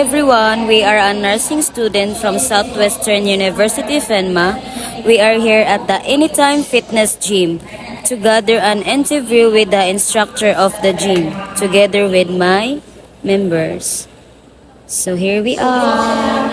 everyone, we are a nursing student from Southwestern University FENMA. We are here at the Anytime Fitness Gym to gather an interview with the instructor of the gym together with my members. So here we are.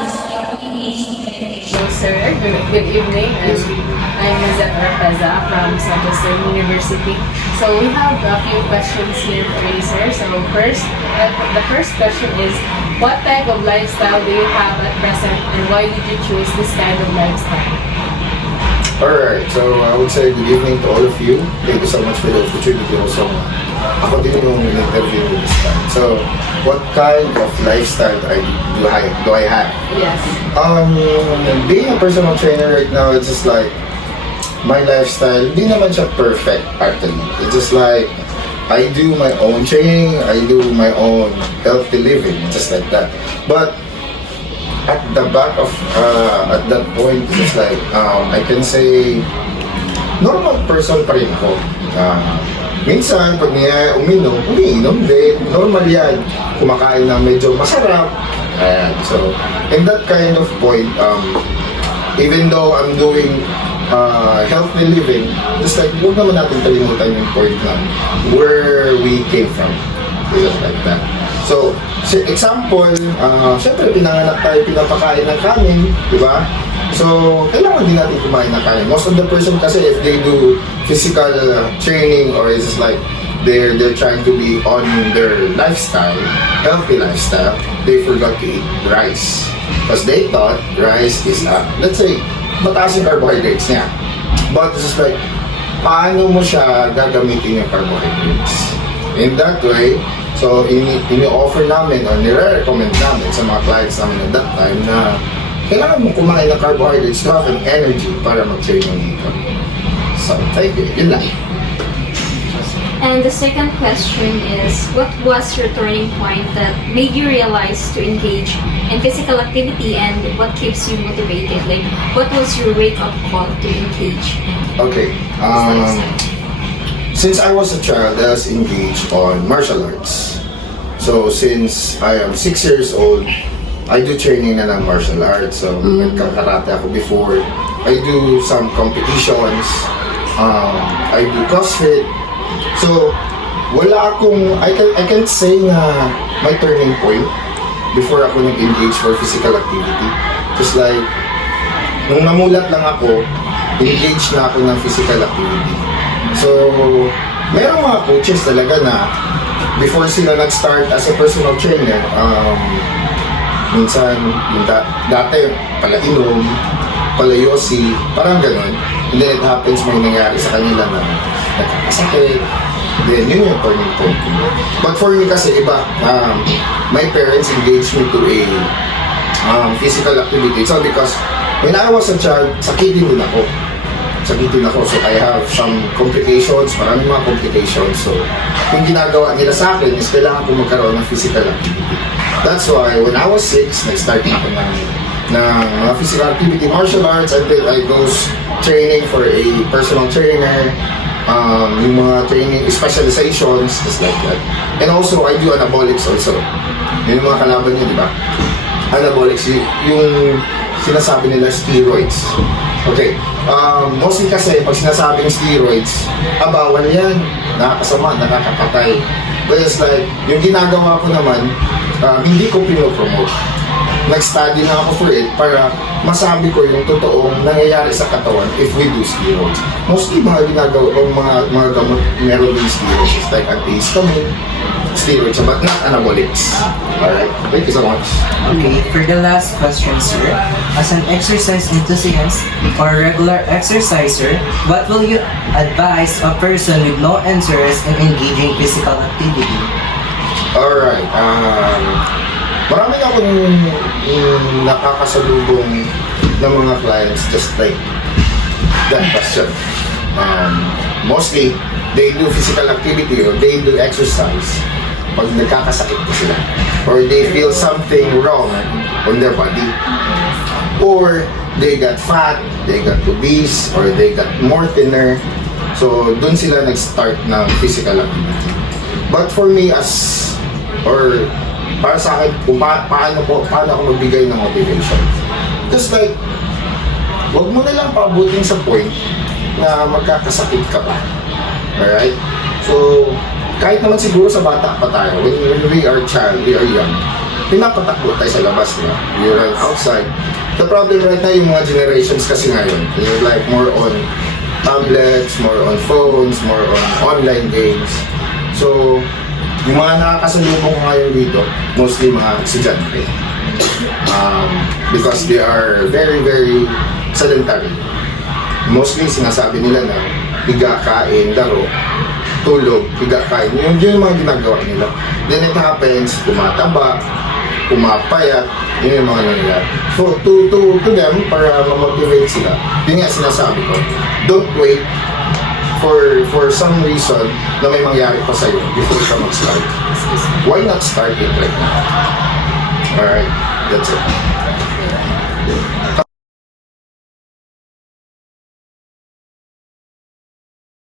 Hello, sir. Good evening. I'm Lizette Arpeza from Southwestern University. So we have a few questions here today, sir. So the first question is, what type of lifestyle do you have at present, and why did you choose this kind of lifestyle? Alright, so I would say good evening to all of you. Thank you so much for the opportunity also. Ako din yung interview this time. So, what kind of lifestyle do I have? Yes. Being a personal trainer right now, it's just like my lifestyle. Hindi naman siya perfect actually. It's just like I do my own training, I do my own healthy living, just like that. But at the back of at that point, it's like I can say normal person pa rin ako. Minsan, pag niya umiinom din. Normal yan. Kumakain na medyo masarap. Ayan. So, in that kind of point, even though I'm doing healthy living, just like, huwag naman natin kalimutan yung point na where we came from. Just like that. So, example, syempre pinanganak tayo, pinapakain ng kanin, di ba? So, kailangan din natin kumain ng kanin. Most of the person kasi, if they do physical training or it's just like they're trying to be on their lifestyle, healthy lifestyle, they forgot to eat rice. Because they thought rice is, let's say, mataas yung carbohydrates niya. But it's just like, paano mo siya gagamitin yung carbohydrates? In that way, so ini-offer namin or nire-recommend namin sa mga clients namin at that time na kailangan mo kumain ng carbohydrates to have an energy para mag-training dito. So, thank you. Yun lang. And the second question is, what was your turning point that made you realize to engage in physical activity, and what keeps you motivated? Like, what was your wake-up call to engage in Okay. Since I was a child, I was engaged on martial arts. So, since I am 6 years old, I do training na ng martial arts. So, nagkakarate ako before. I do some competitions. I do CrossFit. So, wala akong, I can't say na my turning point before ako nag-engage for physical activity. Just like, nung namulat lang ako, engage na ako ng physical activity. So, merong mga coaches talaga na before sila nag-start as a personal trainer, minsan, dati, palainom, palayosi, parang ganun. And then it happens, may nangyari sa kanila na nagkakasakit. Then, yun yung turning point. But for me kasi, iba, my parents engaged me to a physical activity. So, because when I was a child, sakitin din ako. So, I have some complications, maraming mga complications. So, yung ginagawa nila sa akin is kailangan ko magkaroon ng physical activity. That's why when I was 6, nag-start na ako ng mga physical activity, martial arts, until I goes training for a personal trainer, yung mga training specializations, just like that. And also, I do anabolics also. Yung mga kalaban niya, di ba? Anabolics, yung sinasabi nila steroids. Okay, mostly kasi pag sinasabing steroids, bawal yan, nakakasama, nakakapatay. But it's like, yung ginagawa ko naman, hindi ko pinopromote. Nag-study na ako for it para masabi ko yung totoong nangyayari sa katawan if we do steroids. Mostly mga ginagawa o mga gamot meron din steroids, like antihistamine, steroids, but not anabolics. Alright, thank you so much. Okay, for the last question, sir, as an exercise enthusiast or regular exerciser, what will you advise a person with no interest in engaging physical activity? Alright, marami na akong nakakasalubong ng mga clients just like that question. Mostly, they do physical activity or they do exercise pag nagkakasakit po sila. Or they feel something wrong on their body. Or they got fat, they got obese, or they got more thinner. So, dun sila nag-start ng physical activity. But for me, para sa akin, kung paano ako magbigay ng motivation. Just like, wag mo na lang paabutin sa point na magkakasakit ka pa. Alright? So, kahit naman siguro sa bata pa tayo, when we are child, we are young, pinapatakbo tayo sa labas, diba? We run outside. The problem right now, yung mga generations kasi ngayon, they're like more on tablets, more on phones, more on online games. So, yung mga nakakasalubong ko ngayon dito, mostly mga estudyante. Because they are very, very sedentary. Mostly, sinasabi nila na higa, kain, laro, tulog, higa, kain. Yun yung mga ginagawa nila. Then it happens, tumataba, pumapayat, yun yung mga nangyayari. So, to them, para ma-motivate sila, yun nga sinasabi ko, don't wait for some reason na may mangyari pa sa'yo before ka mag-start. Why not start it right now? Alright, that's it.